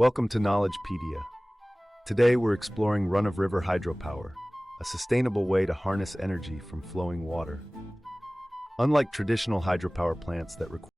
Welcome to Knowledgepedia. Today we're exploring run-of-river hydropower, a sustainable way to harness energy from flowing water. Unlike traditional hydropower plants that require